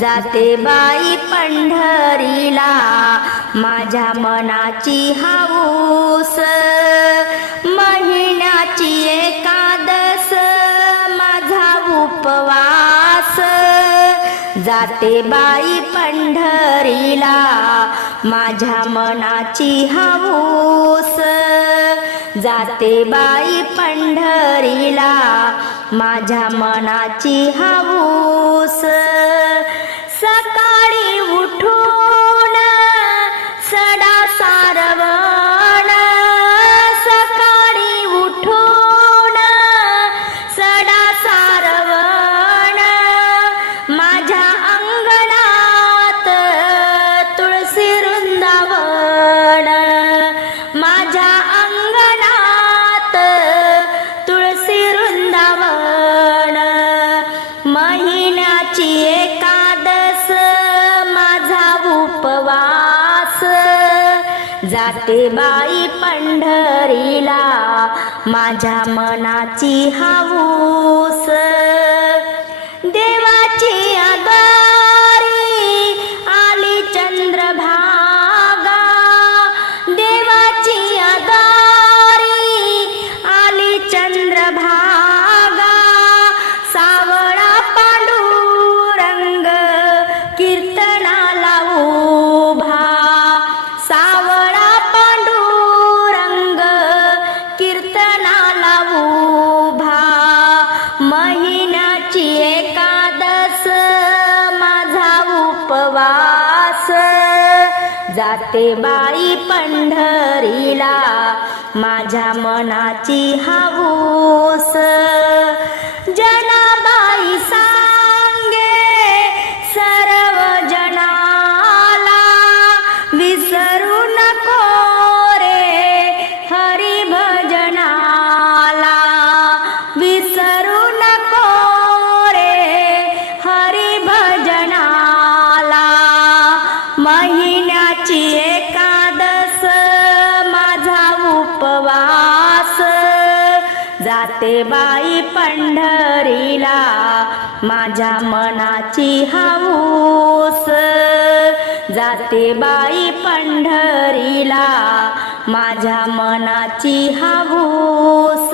जाते बाई पंढरीला. माझ्या मनाची हाऊस महिन्याची एकादस माझा उपवास. जाते बाई पंढरीला माझ्या मनाची हाऊस. जाते बाई पंढरीला माझ्या मनाची हाऊस. जाते बाई पंढरीला. माझ्या मनाची हाऊस महिन्याची एकादस माझा उपवास. जाते बाई पंढरीला माझ्या मनाची हाऊस. महिन्याची एकादस माझा उपवास. जाते बाई पंढरीला माझ्या मनाची हाऊस. जाते बाई पंढरीला माझ्या मनाची हाऊस.